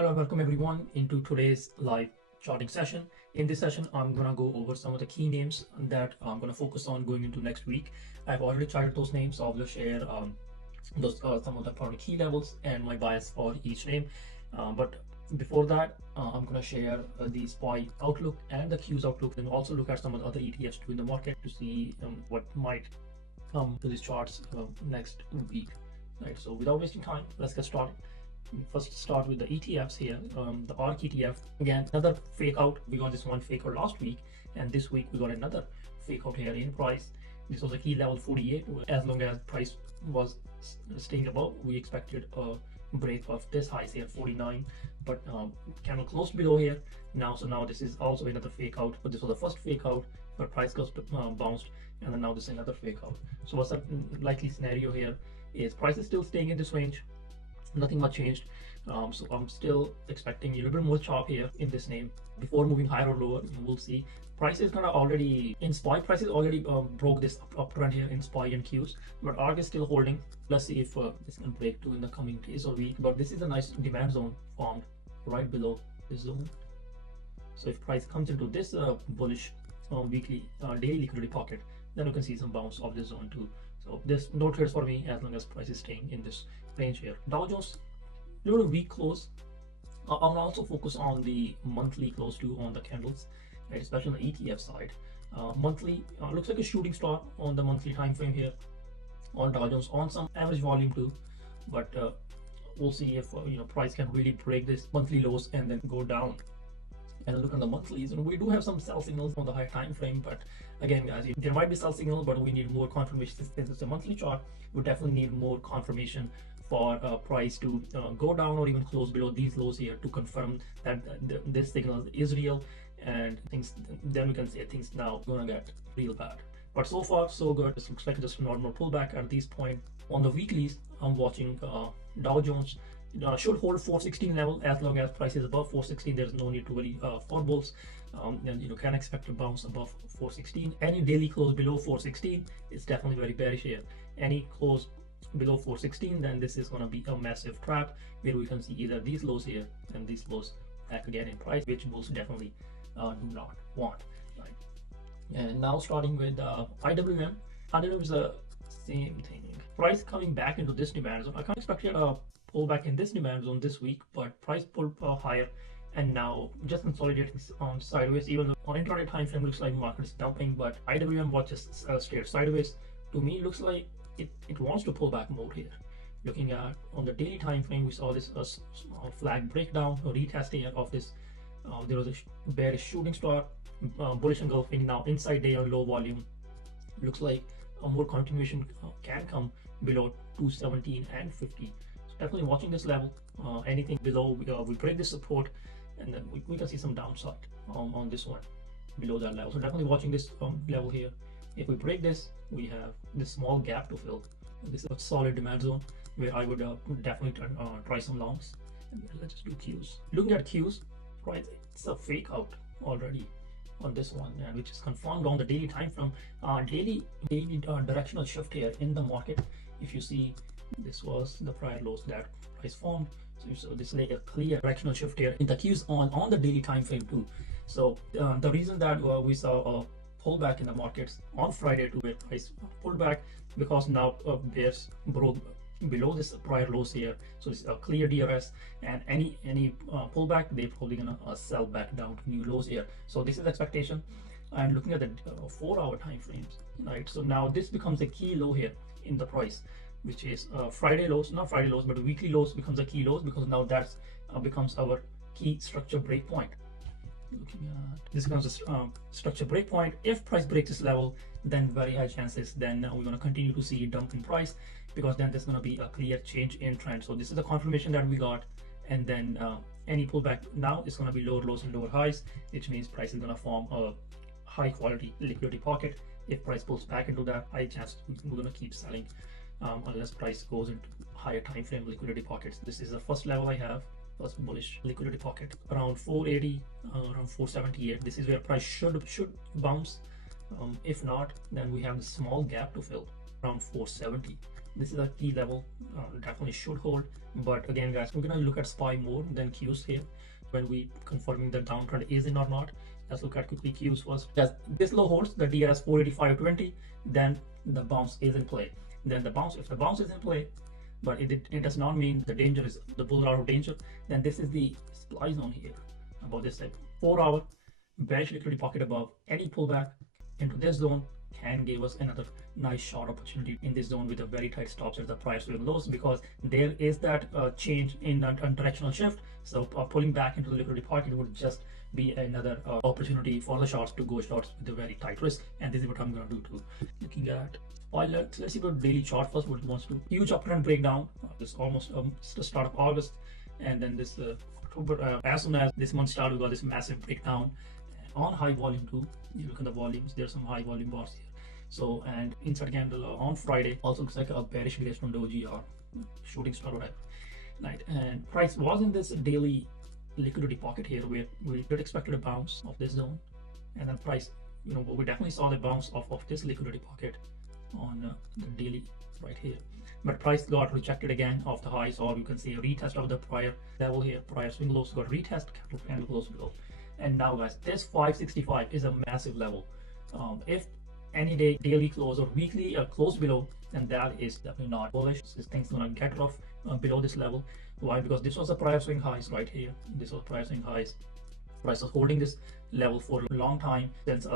Hello, welcome everyone into today's live charting session. In this session, I'm gonna go over some of the key names that I'm gonna focus on going into next week. I've already charted those names, so I'll just share those some of the probably key levels and my bias for each name. But before that, I'm gonna share the SPY outlook and the Q's outlook, and also look at some of the other ETFs too in the market to see what might come to these charts next week. Right. So without wasting time, let's get started. First start with the ETFs here. The ARK ETF, again another fake out. We got this one fake out last week, and this week we got another fake out here in price. This was a key level 48. As long as price was staying above, we expected a break of this highs here 49, but candle closed below here now. So now this is also another fake out, but this was the first fake out, but price goes bounced, and then now this is another fake out. So what's the likely scenario here is price is still staying in this range. Nothing much changed. So I'm still expecting a little bit more chop here in this name before moving higher or lower. We'll see. Price is kind of already in SPY. Prices already broke this uptrend here in SPY and Qs, but ARK is still holding. Let's see if this can break too in the coming days or week. But this is a nice demand zone formed right below this zone. So if price comes into this bullish weekly daily liquidity pocket, then you can see some bounce of this zone too. So there's no trades for me as long as price is staying in this range here. Dow Jones, little weak close. I'll also focus on the monthly close too on the candles, right? Especially on the ETF side. Monthly looks like a shooting star on the monthly time frame here on Dow Jones, on some average volume too. But we'll see if price can really break this monthly lows and then go down. And look at the monthlies, and we do have some sell signals on the high time frame, but again guys, there might be sell signal, but we need more confirmation. Since it's a monthly chart, we definitely need more confirmation for price to go down or even close below these lows here to confirm that this signal is real, and things, then we can say things now gonna get real bad. But so far so good. This looks like just a normal pullback at this point. On the weeklies, I'm watching Dow Jones should hold 416 level. As long as price is above 416, there's no need to worry for bulls. And can expect to bounce above 416. Any daily close below 416 is definitely very bearish here. Any close below 416, then this is going to be a massive trap where we can see either these lows here and these lows back again in price, which bulls definitely do not want. Right. And now starting with IWM. IWM is the same thing. Price coming back into this demand zone. I can't expect a pullback in this demand zone this week, but price pulled higher and now just consolidating on sideways. Even though on intraday time frame looks like market is dumping, but IWM watches straight sideways. To me, looks like it wants to pull back more here. Looking at on the daily time frame, we saw this flag breakdown or retesting of this. There was a bearish shooting star, bullish engulfing. Now inside day on low volume, looks like a more continuation can come below 217 and 50. Definitely watching this level. Anything below, we break this support, and then we can see some downside on this one below that level. So definitely watching this level here. If we break this, we have this small gap to fill. This is a solid demand zone where I would definitely try some longs. And let's just do Qs. Looking at Qs, right, it's a fake out already on this one, and which is confirmed on the daily time frame. Daily directional shift here in the market. If you see, this was the prior lows that price formed. So this is like a clear directional shift here in the Qs on the daily time frame too. So the reason that we saw a pullback in the markets on Friday to where price pulled back, because now bears broke below this prior lows here. So it's a clear DRS, and any pullback, they're probably gonna sell back down to new lows here. So this is expectation. And looking at the 4-hour time frames, right? So now this becomes a key low here in the price, which is Friday lows, not Friday lows, but weekly lows becomes a key lows, because now that's becomes our key structure break point. Looking at this becomes a structure break point. If price breaks this level, then very high chances then we're going to continue to see a dump in price, because then there's going to be a clear change in trend. So this is the confirmation that we got, and then any pullback now is going to be lower lows and lower highs, which means price is going to form a high quality liquidity pocket. If price pulls back into that, high chance we're going to keep selling unless price goes into higher time frame liquidity pockets. This is the first level I have, first bullish liquidity pocket around 480, around 478. This is where price should bounce. If not, then we have a small gap to fill around 470. This is a key level, definitely should hold. But again, guys, we're gonna look at SPY more than Qs here when we confirming the downtrend is in or not. Let's look at quickly Qs first. As this low holds the DRS 485.20, then the bounce is in play. Then the bounce, if the bounce is in play, but it does not mean the danger is the bull are out of danger, then this is the supply zone here. About this like 4-hour bearish liquidity pocket above. Any pullback into this zone can give us another nice short opportunity in this zone with a very tight stops at the price swing lows, because there is that change in a directional shift. So pulling back into the liquidity pocket would just be another opportunity for the shorts to go shorts with a very tight risk, and this is what I'm going to do too. Looking at let's see about daily chart first. What it wants to huge uptrend breakdown. This almost the start of August, and then this October. As soon as this month started, we got this massive breakdown on high volume too. You look at the volumes. There's some high volume bars here. So, and inside candle on Friday also looks like a bearish bearish from doji or shooting star whatever. Right, and price was in this daily liquidity pocket here where we did expected a bounce of this zone, and then price, we definitely saw the bounce of this liquidity pocket on the daily right here, but price got rejected again off the highs, or you can see a retest of the prior level here. Prior swing lows got retest, candle close below, and now guys, this 565 is a massive level. If any day daily close or weekly close below, then that is definitely not bullish. This thing's gonna get rough below this level. Why? Because this was the prior swing highs right here. This was prior swing highs. Price is holding this level for a long time since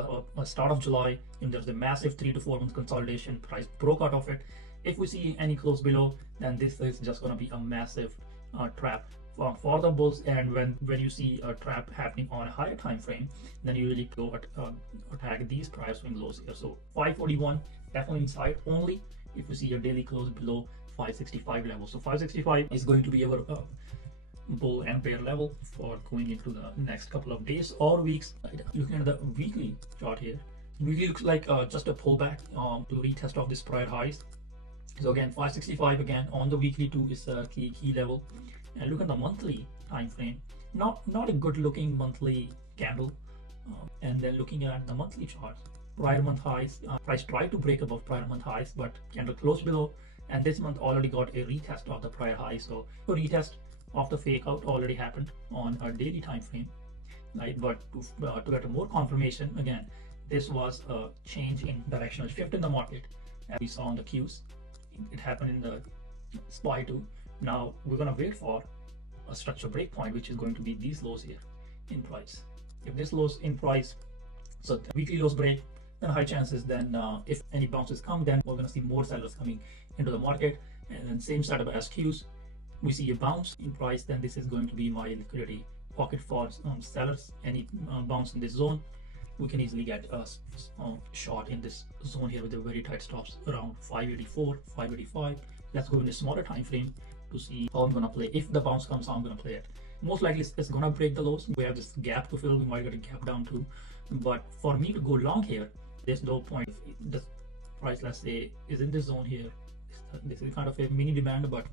start of July, and there's a massive 3 to 4 month consolidation. Price broke out of it. If we see any close below, then this is just going to be a massive trap for the bulls. And when you see a trap happening on a higher time frame, then you really go attack these prior swing lows here. So 541 definitely inside only if you see a daily close below 565 level. So 565 is going to be our bull and bear level for going into the next couple of days or weeks. Looking at the weekly chart here, weekly looks like just a pullback to retest of this prior highs. So again, 565 again on the weekly too is a key level. And look at the monthly time frame, not a good looking monthly candle. And then looking at the monthly chart, prior month highs, price tried to break above prior month highs, but candle closed below, and this month already got a retest of the prior high. So a retest of the fake out already happened on a daily time frame, right? But to get a more confirmation, again, this was a change in directional shift in the market, as we saw on the Qs. It happened in the SPY too. Now we're gonna wait for a structure break point, which is going to be these lows here in price. If this lows in price, so the weekly lows break, then high chances then if any bounces come, then we're gonna see more sellers coming into the market. And then same setup as Qs. We see a bounce in price, then this is going to be my liquidity pocket for sellers. Any bounce in this zone, we can easily get a short in this zone here with the very tight stops around 584, 585. Let's go in a smaller time frame to see how I'm gonna play. If the bounce comes, how I'm gonna play it. Most likely it's gonna break the lows. We have this gap to fill. We might get a gap down too. But for me to go long here, there's no point. If the price, let's say, is in this zone here, this is kind of a mini demand, but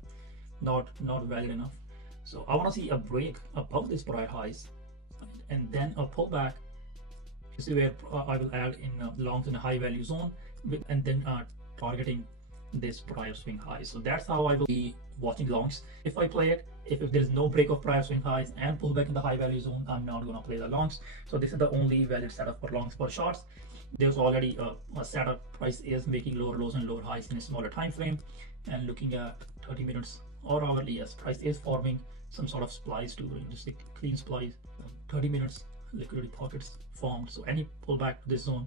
not valid enough. So I want to see a break above this prior highs, and then a pullback. This is where I will add in longs in a high value zone, and then targeting this prior swing high. So that's how I will be watching longs. If I play it, if there's no break of prior swing highs and pullback in the high value zone, I'm not going to play the longs. So this is the only valid setup for longs. For shorts, there's already a setup. Price is making lower lows and lower highs in a smaller time frame, and looking at 30 minutes or hourly, yes, price is forming some sort of splice to just a clean splice. 30 minutes liquidity pockets formed, so any pullback to this zone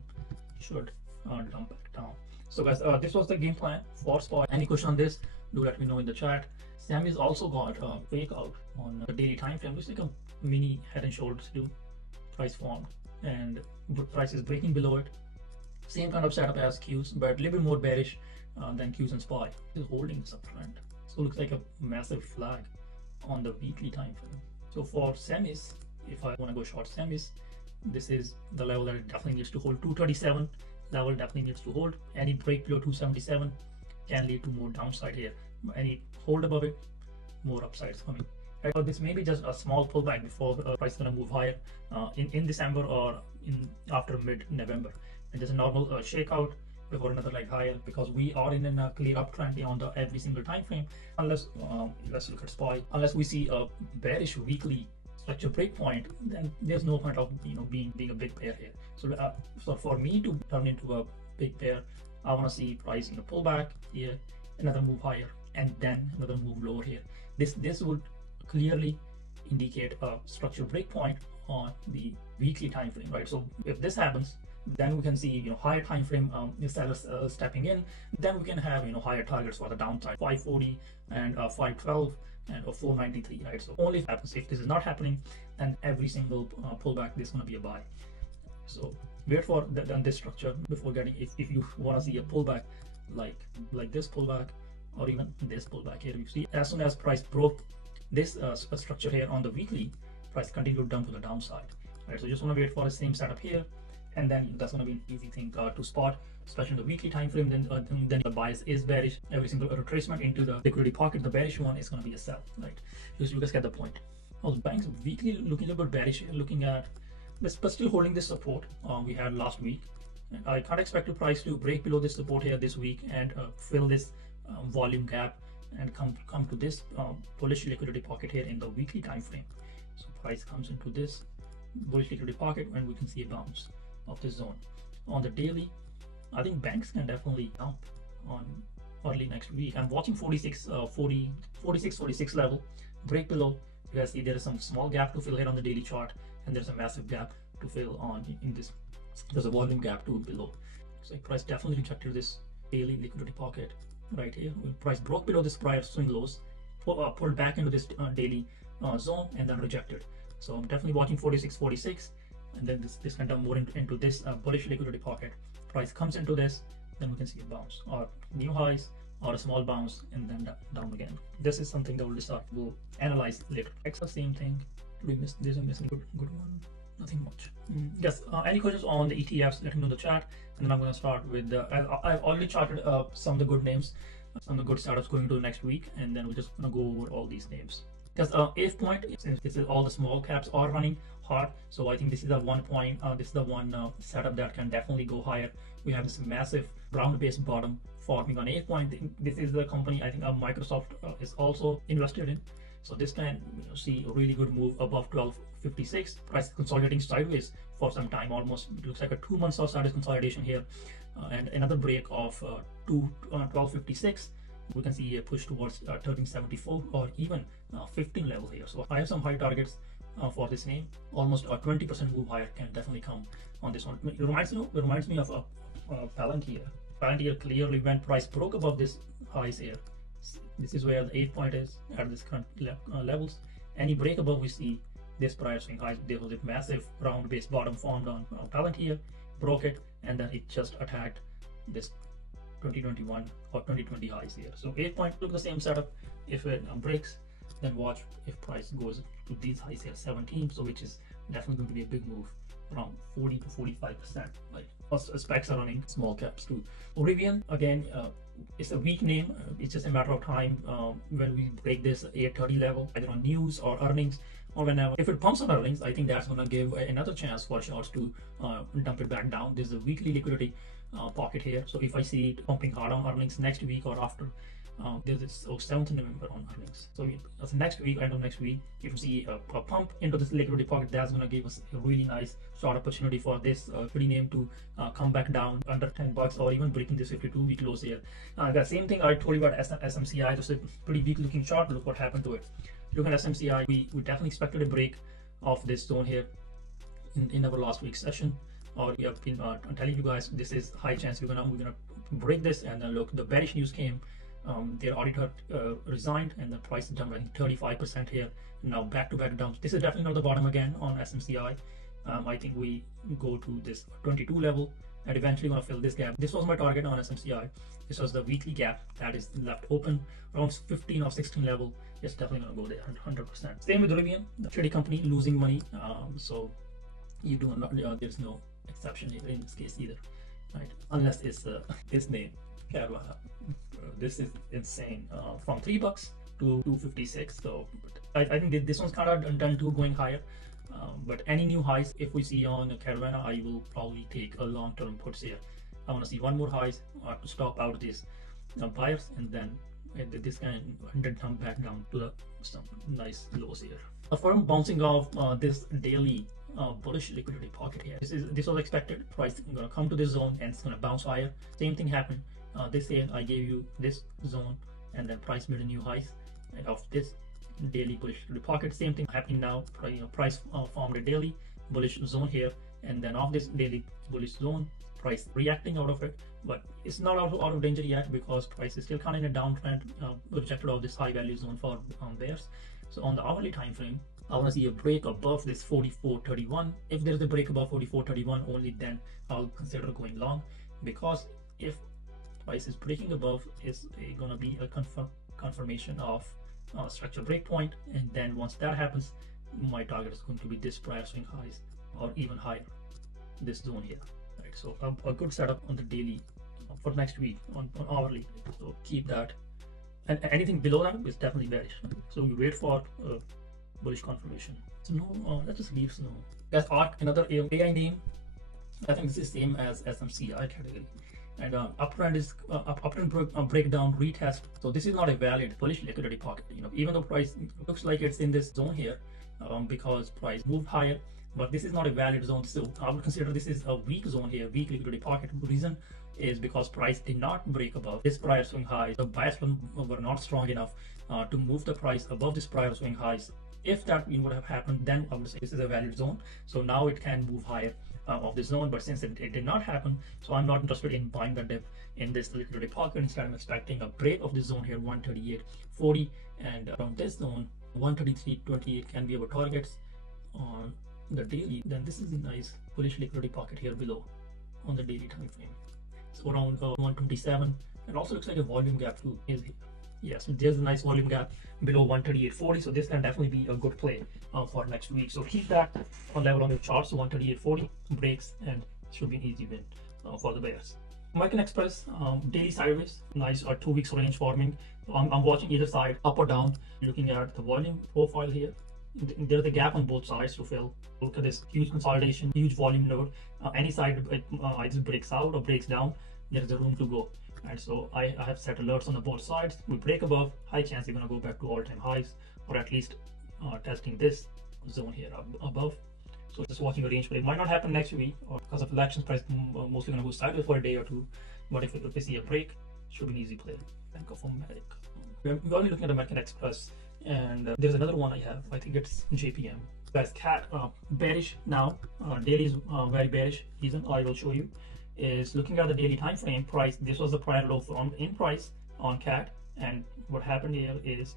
should dump back down. So guys, this was the game plan for SPY. Any question on this, do let me know in the chat. Sammy's also got a fake out on the daily time frame, which is like a mini head and shoulders do. Price formed and price is breaking below it. Same kind of setup as Qs, but a little bit more bearish than Qs and SPY. It is holding this uptrend, so it looks like a massive flag on the weekly time frame. So for semis, if I want to go short semis, this is the level that it definitely needs to hold. 237 level definitely needs to hold. Any break below 277 can lead to more downside here. Any hold above it, more upsides coming. Right? So this may be just a small pullback before the price is going to move higher in December or after mid-November. And there's a normal shakeout before another leg higher, because we are in a clear uptrend on the every single time frame. Unless let's look at SPY. Unless we see a bearish weekly structure breakpoint, then there's no point of being a big pair here. So for me to turn into a big pair, I want to see price pull back here, another move higher, and then another move lower here. This would clearly indicate a structure breakpoint on the weekly time frame, right? So if this happens, then we can see higher time frame sellers stepping in. Then we can have higher targets for the downside, 540 and 512 and 493, right? So only if happens. If this is not happening, then every single pullback is going to be a buy. So wait for this structure before getting. If you want to see a pullback like this pullback, or even this pullback here, you see as soon as price broke this structure here on the weekly, price continued down to the downside, right? So just want to wait for the same setup here, and then that's going to be an easy thing to spot, especially in the weekly time frame. Then the bias is bearish. Every single retracement into the liquidity pocket, the bearish one, is going to be a sell, right? You guys get the point. Also, banks weekly looking a little bit bearish here, looking at this, but still holding this support we had last week. And I can't expect the price to break below this support here this week and fill this volume gap and come to this bullish liquidity pocket here in the weekly time frame. So price comes into this bullish liquidity pocket, and we can see a bounce of this zone. On the daily, I think banks can definitely jump on early next week. I'm watching 46 level, break below. You guys see there is some small gap to fill here on the daily chart, and there's a massive gap to fill on in this. There's a volume gap to below. So price definitely rejected this daily liquidity pocket right here. When price broke below this prior swing lows, pulled back into this daily zone, and then rejected. So I'm definitely watching 46, and then this can turn more into this bullish liquidity pocket. Price comes into this, then we can see a bounce or new highs or a small bounce, and then down again. This is something that we'll analyze later. The same thing. There's a missing good one. Nothing much. Yes. Any questions on the ETFs? Let me know in the chat, and then I'm going to start with I've already charted some of the good names, some of the good startups going into the next week, and then we're just going to go over all these names. Because if point, since this is all the small caps are running hard, so I think this is the one point. This is the one setup that can definitely go higher. We have this massive round-based bottom forming on 8 point. This is the company I think Microsoft is also invested in. So this can see a really good move above 1256. Price consolidating sideways for some time, almost it looks like a 2 months of sideways consolidation here, and another break of 1256. We can see a push towards 1374 or even 15 level here. So I have some high targets for this name. Almost a 20% move higher can definitely come on this one. It reminds me of Palantir. Palantir clearly, when price broke above this highs here, this is where the 8 point is at this current levels. Any break above, we see this prior swing highs. There was a massive round base bottom formed on Palantir, broke it, and then it just attacked this 2021 or 2020 highs here. So 8 point, look the same setup. If it breaks, then watch if price goes to these highs here, 17. So which is definitely going to be a big move, around 40 to 45%. Like specs are running small caps too. Rivian again, it's a weak name. It's just a matter of time when we break this 830 level, either on news or earnings or whenever. If it pumps on earnings, I think that's going to give another chance for shorts to dump it back down. There's a weekly liquidity pocket here. So if I see it pumping hard on earnings next week or after, there's this 7th November on earnings. So that's next week, end of next week, if you see a pump into this liquidity pocket, that's going to give us a really nice short opportunity for this pretty name to come back down under $10 or even breaking this 52-week lows here. The same thing I told you about SMCI. Just a pretty weak looking chart. Look what happened to it. Look at SMCI. We definitely expected a break of this zone here in our last week's session. Or we have been telling you guys this is high chance we're gonna break this, and then look, the bearish news came. Their auditor resigned, and the price jumped I think 35% here. Now back-to-back dumps. This is definitely not the bottom again on SMCI. I think we go to this 22 level and eventually gonna fill this gap. This was my target on SMCI. This was the weekly gap that is left open around 15 or 16 level. It's definitely gonna go there 100%. Same with Rivian, the trading company losing money. So you do not. There's no exception here in this case either, right? Unless it's this name, Caravana. This is insane. From $3 to 256. So I think this one's kind of done too, going higher. But any new highs, if we see on Caravana, I will probably take a long-term puts here. I want to see one more highs to stop out these buyers, and then this can then come back down to some nice lows here. A firm bouncing off this daily bullish liquidity pocket here. This was expected. Price is going to come to this zone and it's going to bounce higher. Same thing happened. This here I gave you this zone, and then price made a new highs of this daily bullish liquidity pocket. Same thing happening now. Price formed a daily bullish zone here, and then off this daily bullish zone, price reacting out of it, but it's not out of danger yet because price is still kind of in a downtrend, rejected of this high value zone for bears. So on the hourly time frame, I want to see a break above this 44.31. If there's a break above 44.31, only then I'll consider going long, because if price is breaking above, is going to be a confirmation of structural break point, and then once that happens, my target is going to be this prior swing highs or even higher, this zone here, right? So a good setup on the daily for next week on hourly. So keep that, and anything below that is definitely bearish. So we wait for bullish confirmation. So no, let's just leave Snow. That's ARC, another AI name. I think this is same as SMCI category. And uptrend is uptrend breakdown retest. So this is not a valid bullish liquidity pocket. Even though price looks like it's in this zone here, because price moved higher, but this is not a valid zone. So I would consider this is a weak zone here, weak liquidity pocket. The reason is because price did not break above this prior swing high. The bias were not strong enough to move the price above this prior swing highs. If that would have happened, then I would say this is a valid zone. So now it can move higher of this zone, but since it did not happen, so I'm not interested in buying the dip in this liquidity pocket. Instead, I'm expecting a break of this zone here, 138.40, and around this zone, 133.28 can be our targets on the daily. Then this is a nice bullish liquidity pocket here below on the daily time frame. So around 127. It also looks like a volume gap too is here. Yes, there's a nice volume gap below 138.40, so this can definitely be a good play for next week. So keep that on level on your chart. So 138.40 breaks and should be an easy win for the bears. American Express daily sideways, nice 2 weeks range forming. So I'm watching either side up or down, looking at the volume profile here. There's a gap on both sides to fill. Look at this huge consolidation, huge volume node. Any side it either breaks out or breaks down, there is a room to go. And so I have set alerts on the both sides. We break above, high chance you're going to go back to all-time highs, or at least testing this zone here above. So just watching a range play. Might not happen next week, or because of elections, price mostly going to go sideways for a day or two. But if we see a break, should be an easy play. Bank of America. We're only looking at American Express, and there's another one I have. I think it's JPM. Guys, CAT bearish now. Daily is very bearish. Reason I will show you is looking at the daily time frame. Price, this was the prior low formed in price on CAT, and what happened here is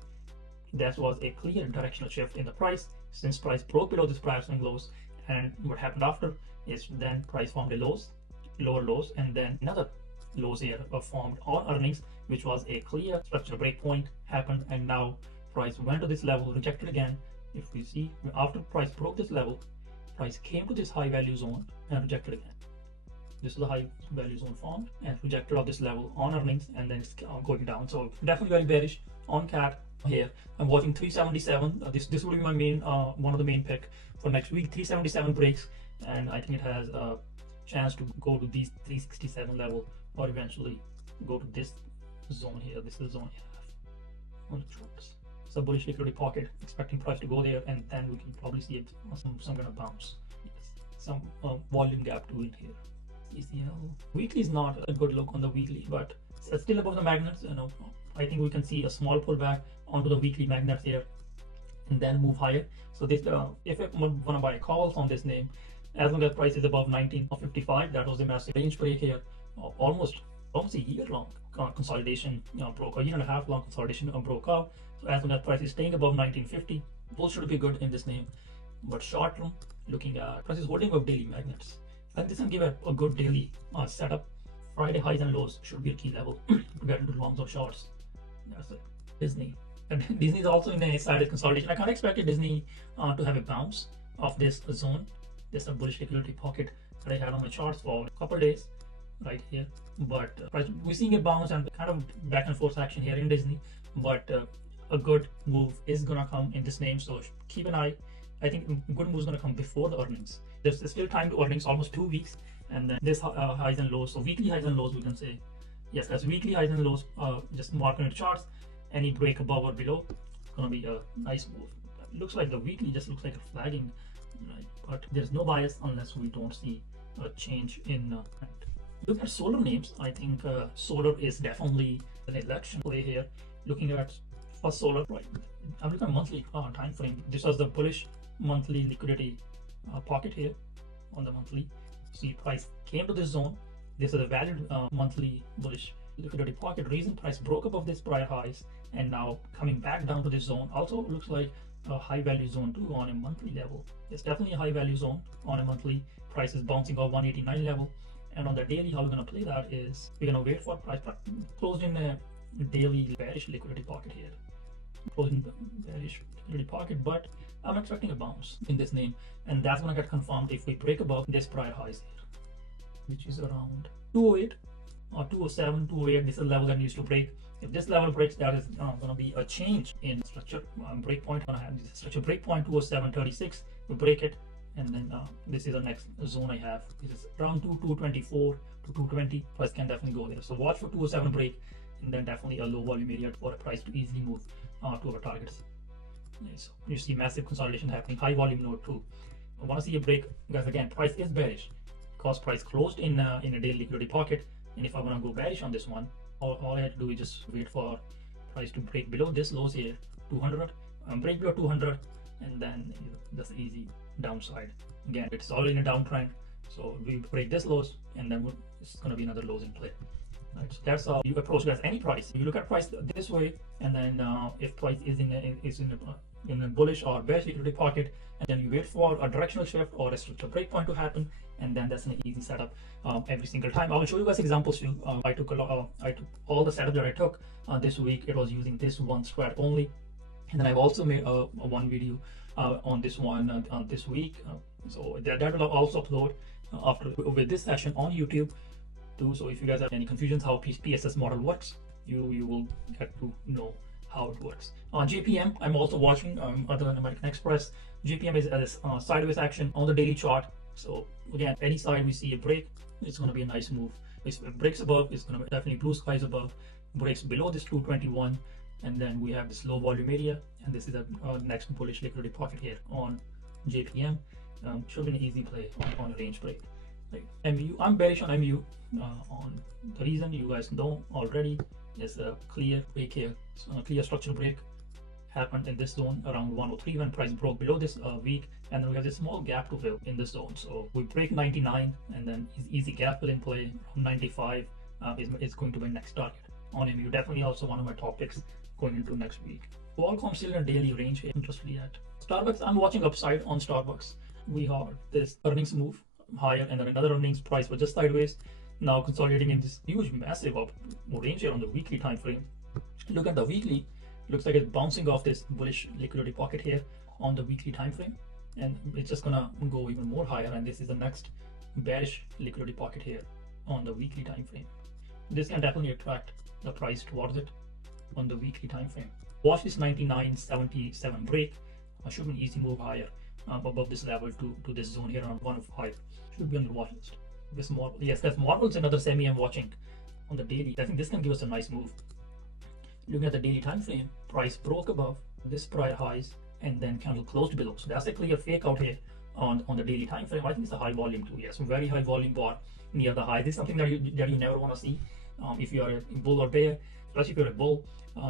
that was a clear directional shift in the price since price broke below this prior swing lows. And what happened after is then price formed a lower lows, and then another lows here were formed on earnings, which was a clear structural break point happened, and now price went to this level, rejected again. If we see, after price broke this level, price came to this high value zone and rejected again. This is the high value zone formed and rejected of this level on earnings, and then it's going down. So definitely very bearish on CAT here. I'm watching 377. This will be my main one of the main pick for next week. 377 breaks, and I think it has a chance to go to these 367 level, or eventually go to this zone here. This is the zone you have on the charts. It's a bullish liquidity pocket, expecting price to go there, and then we can probably see some kind of bounce. Yes. Some volume gap to in here. ECL. Weekly is not a good look on the weekly, but it's still above the magnets. I think we can see a small pullback onto the weekly magnets here, and then move higher. So this, if I want to buy calls on this name, as long as price is above 19.55, that was a massive range break here. Almost a year long consolidation broke, a year and a half long consolidation broke out. So as long as price is staying above 19.50, bulls should be good in this name. But short term, looking at price is holding up daily magnets. And this can give a good daily setup. Friday highs and lows should be a key level to get into longs or shorts. That's it. Disney. And Disney is also in a side consolidation. I can't expect Disney to have a bounce of this zone. This is a bullish liquidity pocket that I had on my charts for a couple of days right here. But we're seeing a bounce and kind of back and forth action here in Disney. But a good move is gonna come in this name. So keep an eye I think good move is going to come before the earnings. There's still time to earnings, almost 2 weeks, and then this highs and lows. So weekly highs and lows, we can say. Yes, as weekly highs and lows, just mark on the charts. Any break above or below, it's going to be a nice move. It looks like the weekly just looks like a flagging, right? But there's no bias unless we don't see a change in look at solar names. I think solar is definitely an election play here. Looking at first solar, right? I'm looking at monthly time frame. This was the bullish monthly liquidity pocket here on the monthly. See, price came to this zone. This is a valid monthly bullish liquidity pocket. Reason price broke above this prior highs and now coming back down to this zone. Also looks like a high value zone too on a monthly level. It's definitely a high value zone on a monthly. Price is bouncing off 189 level. And on the daily, how we're going to play that is we're going to wait for price closed in a daily bearish liquidity pocket here. Closing the bearish liquidity pocket, but I'm expecting a bounce in this name, and that's going to get confirmed if we break above this prior highs here, which is around 208 or 207, 208. This is the level that needs to break. If this level breaks, that is going to be a change in structure breakpoint. Going to have this structure breakpoint 207.36. We break it, and then this is the next zone I have. This is around 224 to 220. Price can definitely go there. So watch for 207 break, and then definitely a low volume area for a price to easily move to our targets. So you see massive consolidation happening, high volume node too. I want to see a break, guys. Again, price is bearish because price closed in a daily liquidity pocket, and if I want to go bearish on this one, all I have to do is just wait for price to break below this lows here, 200, break below 200, and then that's the easy downside. Again, it's already in a downtrend, so we break this lows, and then it's going to be another lows in play. Right, so that's how you approach guys any price. You look at price this way, and then if price is in a bullish or bearish liquidity pocket, and then you wait for a directional shift or a structural breakpoint to happen, and then that's an easy setup every single time. I will show you guys examples too. I took all the setup that I took this week. It was using this one strat only, and then I've also made one video on this one this week. So that will also upload after with this session on YouTube too. So if you guys have any confusions how PSS model works, you will get to know how it works. JPM, I'm also watching other than American Express. JPM is a sideways action on the daily chart. So again, any side we see a break, it's going to be a nice move. If it breaks above, it's going to be definitely blue skies above. Breaks below this 221, and then we have this low volume area, and this is a next bullish liquidity pocket here on JPM. Should be an easy play on a range break. Like MU, I'm bearish on MU. On the reason you guys know already, there's a clear break here. So a clear structural break happened in this zone around 103 when price broke below this week, and then we have this small gap to fill in this zone. So we break 99, and then easy gap fill in play from 95 is going to be next target on MU. Definitely also one of my top picks going into next week. Qualcomm still in a daily range here, interestingly at Starbucks. I'm watching upside on Starbucks. We have this earnings move higher, and then another earnings price was just sideways. Now consolidating in this huge massive up range here on the weekly time frame. Look at the weekly, looks like it's bouncing off this bullish liquidity pocket here on the weekly time frame, and it's just gonna go even more higher, and this is the next bearish liquidity pocket here on the weekly time frame. This can definitely attract the price towards it on the weekly time frame. Watch this 99.77 break. Should be an easy move higher above this level to this zone here around 105. Should be on the watch list. This model, yes, that's Marvel's another semi I'm watching on the daily. I think this can give us a nice move. Looking at the daily time frame, price broke above this prior highs and then candle closed below. So that's a clear fake out here on the daily time frame. I think it's a high volume too. Yes, very high volume bar near the high. This is something that you never want to see if you are a bull or bear. Especially if you're a bull,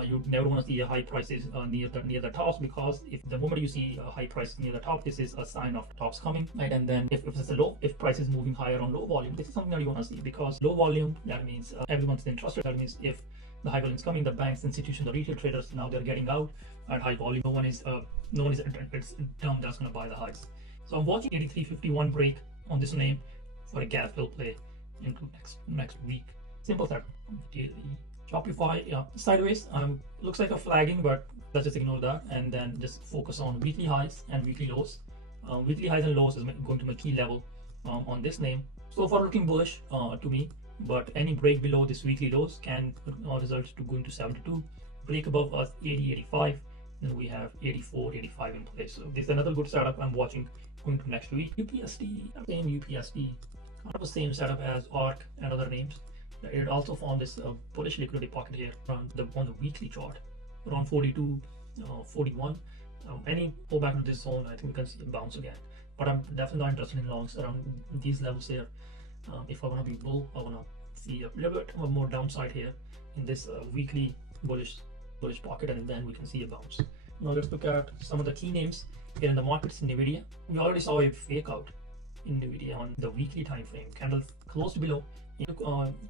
you never want to see a high prices near the tops, because if the moment you see a high price near the top, this is a sign of tops coming, right? And then if it's a low, if price is moving higher on low volume, this is something that you want to see, because low volume, that means everyone's interested. That means if the high volume is coming, the banks, institutions, the retail traders, now they're getting out at high volume. No one is it's dumb that's going to buy the highs. So I'm watching 83.51 break on this name for a gap fill play into next week. Simple setup on the daily. Shopify, yeah, sideways, looks like a flagging, but let's just ignore that and then just focus on weekly highs and weekly lows. Weekly highs and lows is going to be a key level on this name. So far looking bullish to me, but any break below this weekly lows can result to going to 72. Break above us 80, 85, Then we have 84, 85 in place. So this is another good setup I'm watching going to next week. UPSD, same UPSD, kind of the same setup as ARC and other names. It also formed this bullish liquidity pocket here on the weekly chart, around 42, 41. Any pullback into this zone, I think we can see a bounce again. But I'm definitely not interested in longs around these levels here. If I want to be bull, I want to see a little bit more downside here in this weekly bullish pocket, and then we can see a bounce. Now let's look at some of the key names here in the markets. Nvidia, we already saw a fake out in Nvidia on the weekly time frame. Candle closed below,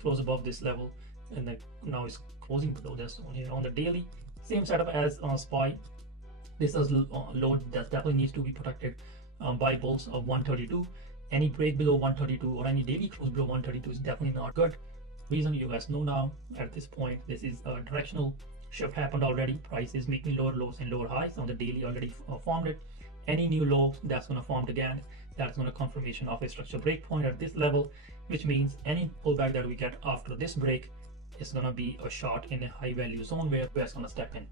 close above this level, and then now it's closing below this one here. On the daily, same setup as SPY. This is low that definitely needs to be protected by bulls of 132. Any break below 132 or any daily close below 132 is definitely not good. Reason you guys know now at this point, this is a directional shift happened already. Price is making lower lows and lower highs on the daily already formed it. Any new low that's going to form again, that's going to confirmation of a structure break point at this level, which means any pullback that we get after this break is going to be a short in a high value zone where we're going to step in.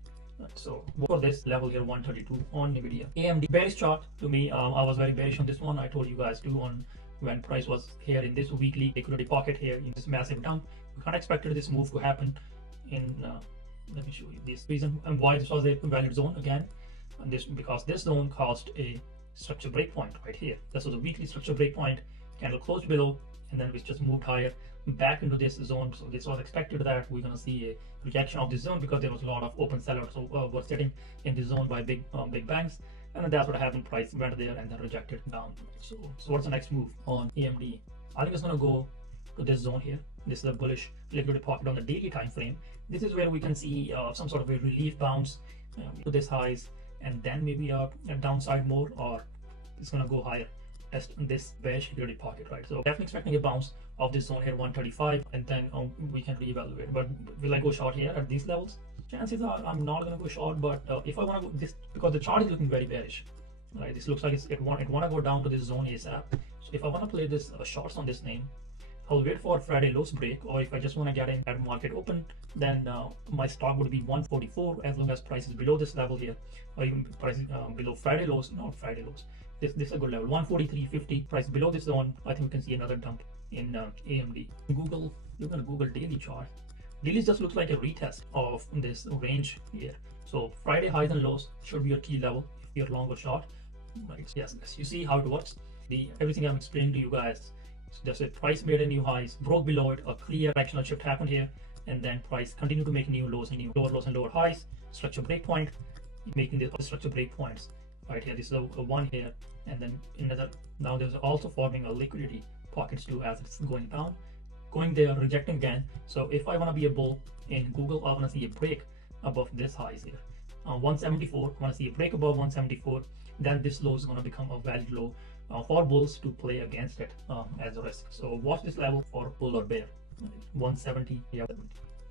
So for this level here, 132 on Nvidia. AMD bearish chart to me. I was very bearish on this one. I told you guys too on when price was here in this weekly liquidity pocket here in this massive dump. We can't expect this move to happen in let me show you this reason and why this was a valid zone again. And this because this zone caused a structure break point right here. This was a weekly structure break point. Candle closed below, and then we just moved higher back into this zone. So this was expected that we're gonna see a rejection of this zone because there was a lot of open sellers who were sitting in this zone by big banks, and then that's what happened. Price went there and then rejected down. So what's the next move on AMD? I think it's gonna go to this zone here. This is a bullish liquidity pocket on the daily time frame. This is where we can see some sort of a relief bounce to this highs, and then maybe a downside more, or it's gonna go higher. Test this bearish liquidity pocket, right? So definitely expecting a bounce of this zone here, 135, and then we can reevaluate. But will I go short here at these levels? Chances are I'm not gonna go short, but if I want to go this, because the chart is looking very bearish, right? This looks like it want to go down to this zone ASAP. So if I want to play this shorts on this name, I'll wait for Friday lows break, or if I just want to get in at market open, then my stop would be 144 as long as price is below this level here, or even price below Friday lows, not Friday lows. This is a good level, 143.50. Price below this zone, I think we can see another dump in AMD. Google, you're gonna Google daily chart. Daily just looks like a retest of this range here. So Friday highs and lows should be your key level if you're long or short. Right. Yes, you see how it works. Everything I'm explaining to you guys. So just a price made a new highs, broke below it, a clear directional shift happened here, and then price continued to make new lows and new lower lows and lower highs. Structure break point, making the structure break points. Right here, this is a one here, and then another. Now there's also forming a liquidity pockets too as it's going down, going there, rejecting again. So if I want to be a bull in Google, I want to see a break above this highs here, 174. I want to see a break above 174. Then this low is going to become a valid low for bulls to play against it as a risk. So watch this level for bull or bear. 170, yeah,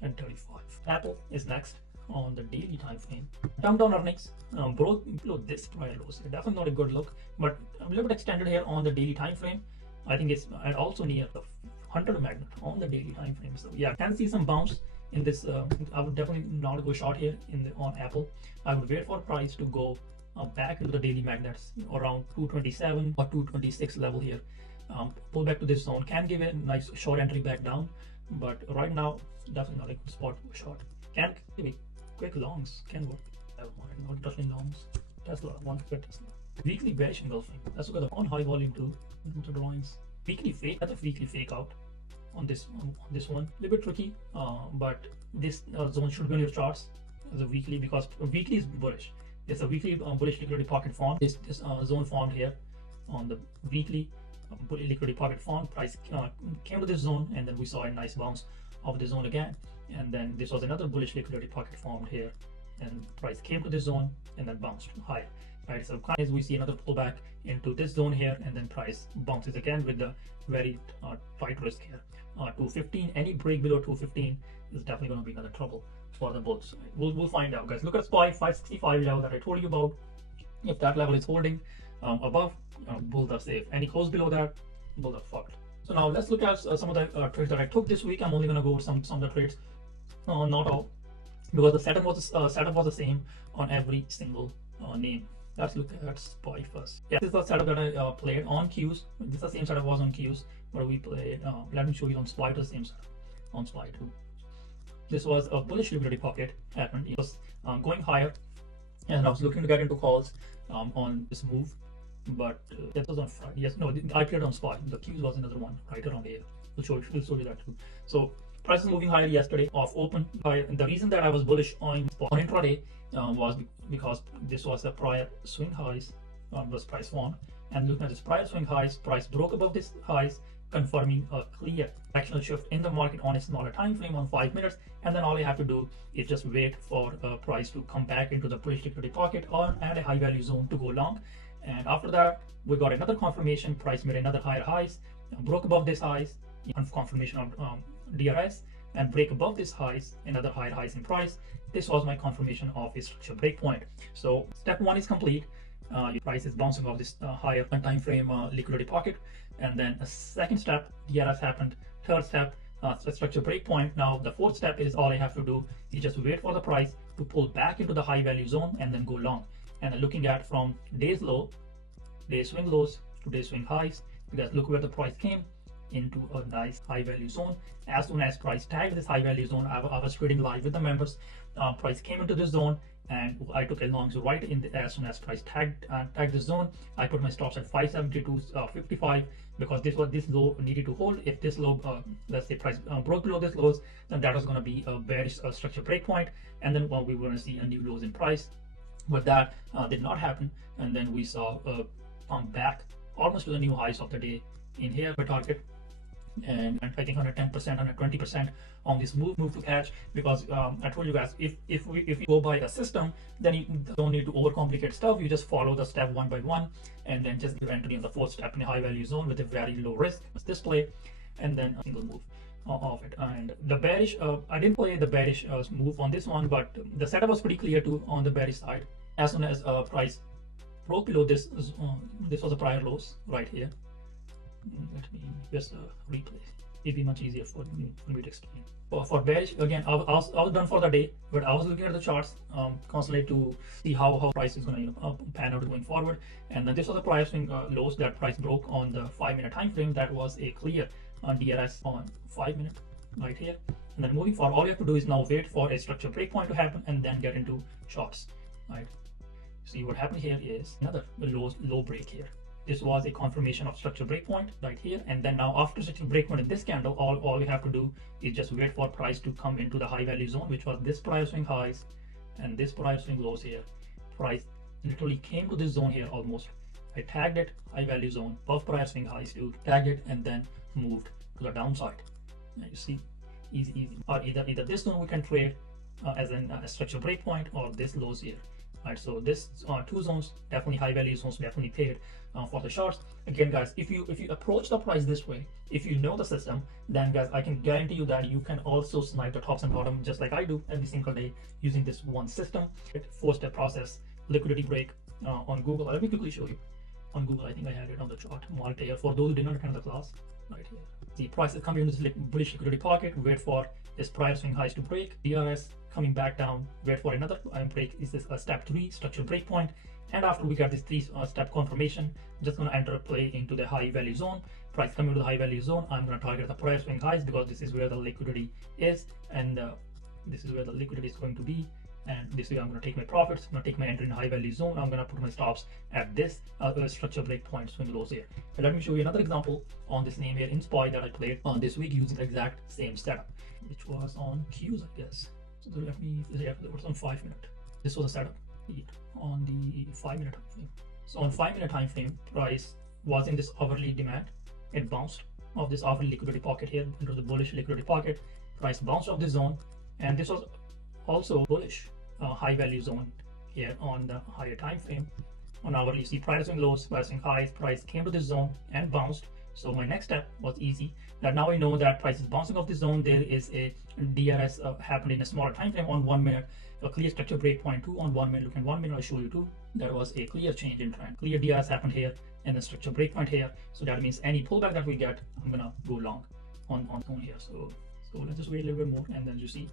and 35. Apple is next on the daily time frame. Down earnings broke below this prior lows. Definitely not a good look, but a little bit extended here on the daily time frame. I think it's also near the 100 magnet on the daily time frame. So yeah, can see some bounce in this. I would definitely not go short here on Apple. I would wait for price to go back into the daily magnets around 227 or 226 level here. Pull back to this zone, can give a nice short entry back down, but right now definitely not a good spot to go short. Can give me quick longs, can work. Never mind, not interested in longs. Tesla, one quick Tesla. Weekly bearish engulfing. Let's look at the on high volume too. The drawings. Weekly fake, that's a weekly fake out on this one. A little bit tricky, but this zone should be on your charts as a weekly, because weekly is bullish. There's a weekly bullish liquidity pocket formed. This zone formed here on the weekly bullish liquidity pocket formed. Price came to this zone, and then we saw a nice bounce of the zone again. And then this was another bullish liquidity pocket formed here, and price came to this zone and then bounced higher. Right, so as we see another pullback into this zone here, and then price bounces again with the very tight risk here. 215, any break below 215 is definitely going to be another trouble for the bulls. We'll find out, guys. Look at SPY 565 level that I told you about. If that level is holding above, bulls are safe. Any close below that, bulls are fucked. So now let's look at some of the trades that I took this week. I'm only going to go over some of the trades, not all. because the setup was the same on every single name. Let's look at SPY first. Yeah, this is the setup that I played on Qs. This is the same setup was on Qs, but we played. Let me show you on SPY. The same setup on SPY too. This was a bullish liquidity pocket happened. It was going higher, and I was looking to get into calls on this move, but that was on Friday. Yes, no, I played on SPY. The Qs was another one right around here. We'll show you that too. So price is moving higher yesterday off open. And the reason that I was bullish on intraday was because this was a prior swing highs was price won, and looking at this prior swing highs, price broke above this highs, confirming a clear directional shift in the market on a smaller time frame on 5 minutes. And then all you have to do is just wait for price to come back into the bullish liquidity pocket or at a high value zone to go long. And after that, we got another confirmation. Price made another higher highs, broke above this highs, confirmation of DRS, and break above this highs, another higher highs in price. This was my confirmation of a structure breakpoint. So step one is complete. Your price is bouncing off this higher time frame liquidity pocket, and then a second step, DRS happened. Third step, structure breakpoint. Now the fourth step is all I have to do is just wait for the price to pull back into the high value zone and then go long. And looking at from day's low, day swing lows to day swing highs, because look where the price came into a nice high value zone. As soon as price tagged this high value zone, I was trading live with the members. Price came into this zone, and I took a long right in the, as soon as price tagged this zone. I put my stops at 572.55 because this low needed to hold. If this low, let's say price broke below this lows, then that was going to be a bearish structure breakpoint, and then we were going to see a new lows in price. But that did not happen, and then we saw a pump back almost to the new highs of the day in here by target, and I think 110%, 120% on this move to catch, because I told you guys, if we go by a system, then you don't need to overcomplicate stuff. You just follow the step one by one, and then just give entry on the fourth step in a high value zone with a very low risk display, and then a single move of it. And the bearish, I didn't play the bearish move on this one, but the setup was pretty clear too on the bearish side. As soon as price broke below this, this was a prior lows right here. Let me just replay. It'd be much easier for me to explain. For bearish, again, I was done for the day, but I was looking at the charts constantly to see how price is going to pan out going forward. And then this was a price swing lows that price broke on the 5-minute time frame. That was a clear DRS on 5 minute right here. And then moving forward, all you have to do is now wait for a structure breakpoint to happen and then get into shorts. Right. See what happened here is another low break here. This was a confirmation of structure breakpoint right here, and then now after structure breakpoint in this candle, all we have to do is just wait for price to come into the high value zone, which was this prior swing highs and this prior swing lows here. Price literally came to this zone here almost. I tagged it high value zone, above prior swing highs, you tagged it and then moved to the downside. Now you see, easy. Or either this zone we can trade as a structure breakpoint, or this lows here. Right, so this two zones, definitely high value zones, definitely paid for the shorts. Again, guys, if you approach the price this way, if you know the system, then guys, I can guarantee you that you can also snipe the tops and bottom just like I do every single day using this one system. 4-step process, liquidity break on Google. Let me quickly show you. On Google, I think I had it on the chart monitor here. For those who did not attend the class, right here. The price is coming into this bullish liquidity pocket. Wait for this prior swing highs to break. DRS coming back down. Wait for another break. Is this a step 3 structure breakpoint? And after we get this 3-step confirmation, I'm just going to enter a play into the high value zone. Price coming to the high value zone. I'm going to target the prior swing highs because this is where the liquidity is, and this is where the liquidity is going to be. And this way I'm going to take my profits. I'm going to take my entry in high value zone. I'm going to put my stops at this structure breakpoint swing lows here. But let me show you another example on this name here in SPY that I played on this week using the exact same setup, which was on Qs, I guess. So let me, it was on 5 minute. This was a setup on the 5-minute time frame. So on 5-minute time frame, price was in this hourly demand. It bounced off this hourly liquidity pocket here into the bullish liquidity pocket. Price bounced off this zone, and this was also bullish high value zone here on the higher time frame. On hourly, you see price swing lows, price swing highs. Price came to this zone and bounced. So my next step was easy. That now I know that price is bouncing off this zone. There is a DRS happened in a smaller time frame on 1 minute. A clear structure breakpoint too on 1 minute. Look at 1 minute. I'll show you too. There was a clear change in trend. Clear DRS happened here and the structure breakpoint here. So that means any pullback that we get, I'm gonna go long on zone here. So let's just wait a little bit more, and then you see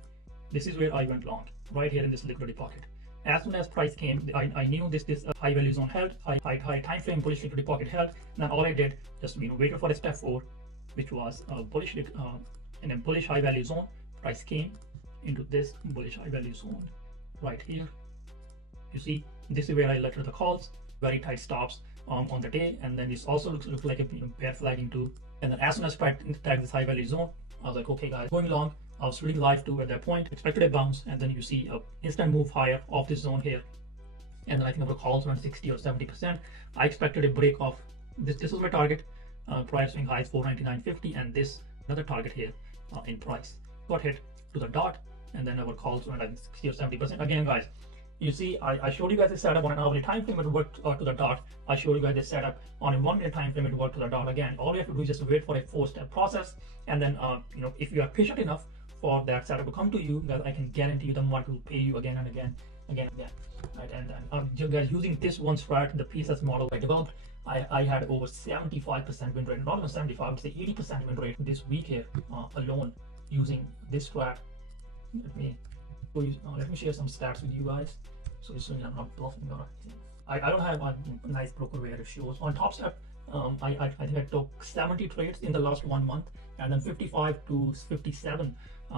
this is where I went long, right here in this liquidity pocket. As soon as price came, I knew this high value zone held, high time frame bullish liquidity pocket held. And then all I did just waited for a step 4, which was a bullish in a bullish high value zone. Price came into this bullish high value zone right here. You see, this is where I lettered the calls, very tight stops on the day, and then this also looks like a bear flagging too. And then as soon as price tagged this high value zone, I was like, okay guys, going long. I was reading live too at that point, expected a bounce, and then you see a instant move higher off this zone here. And then I think our calls around 60 or 70%. I expected a break off this. This was my target. Prior swing highs 499.50, and this another target here in price got hit to the dot, and then our calls went like 60 or 70%. Again, guys, you see, I showed you guys the setup on an hourly time frame. It worked to the dot. I showed you guys the setup on a 1 minute time frame. It worked to the dot. Again, all you have to do is just wait for a 4-step process, and then if you are patient enough for that setup to come to you, guys, I can guarantee you the market will pay you again and again, right? And then you guys, using this one strat, the PSS model I developed, I had over 75% win rate, not even 75, I would say 80% win rate this week here alone using this strat. Let me share some stats with you guys, so this is I'm not bluffing or anything. I don't have a nice broker where it shows on Top Step. I think I took 70 trades in the last 1 month, and then 55 to 57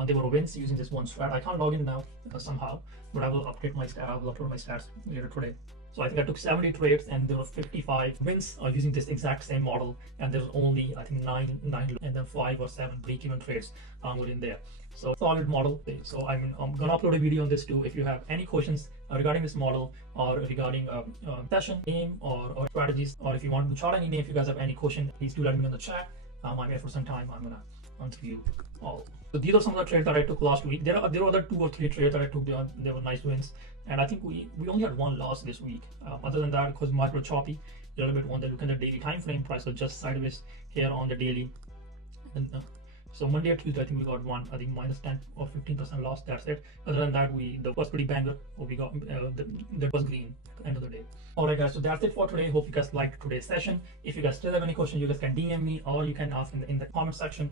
they were wins using this one strat. I can't log in now somehow, but I will update my stat. I will upload my stats later today. So I think I took 70 trades, and there were 55 wins using this exact same model, and there was only I think 9 and then 5 or 7 break-even trades within there. So solid model. So I'm gonna upload a video on this too. If you have any questions regarding this model, or regarding session name or strategies, or if you want to chart any name, if you guys have any question, please do let me know in the chat. I'm here for some time. I'm gonna answer you all. So these are some of the trades that I took last week. There are other 2 or 3 trades that I took. They were nice wins, and I think we only had 1 loss this week. Other than that, because market was choppy a little bit. When they look at the daily time frame, price was just sideways here on the daily. And so Monday or Tuesday, I think we got one, I think minus 10 or 15% loss. That's it. Other than that, that was pretty banger. We got that was green at the end of the day. All right, guys. So that's it for today. Hope you guys liked today's session. If you guys still have any questions, you guys can DM me, or you can ask in the comment section.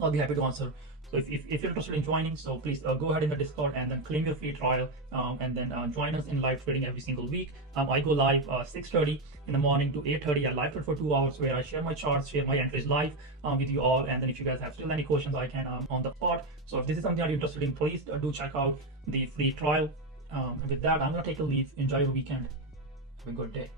I'll be happy to answer. So if you're interested in joining, so please go ahead in the Discord and then claim your free trial, and then join us in live trading every single week. I go live 6:30 in the morning to 8:30. I live trade for 2 hours where I share my charts, share my entries live with you all. And then if you guys have still any questions, I can on the spot. So if this is something that you're interested in, please do check out the free trial. And with that, I'm gonna take a leave. Enjoy your weekend. Have a good day.